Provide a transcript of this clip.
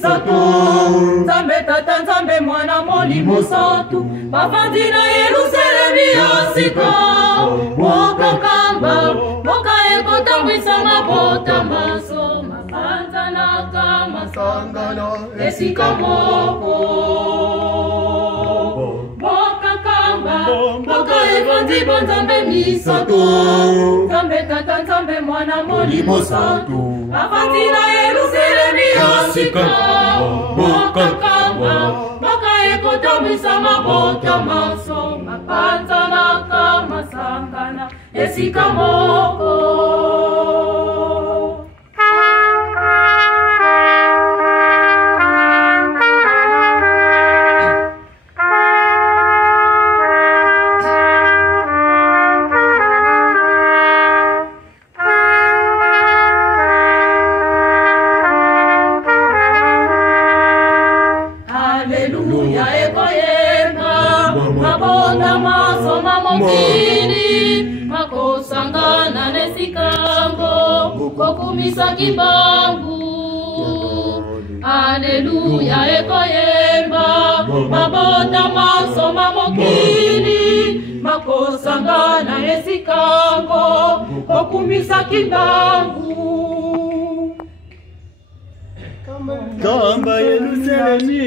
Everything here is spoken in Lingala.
misato. Nzambe tata nzambe mwana molimo santu bavandi na Yerusalemi ya sika. Mokakamba moka ekotambwisa mabota maso mapanza naka masangana esika moko. Mokakamba moka evandi banzambe misato. Nzambe tata nzambe mwana molimo santu bavandi na Yerusalemi ya sika. Mokakamba moka ekotambwisa mabota maso mapanza naka masangana esika moko. Haleluya ekoyemba mabonda maso mamokini makosangana nesikango kokumisa kibangu. Haleluya ekoyemba mabonda maso mamokini makosangana nesikango kokumisa kibangu. Kamba Yerusalemi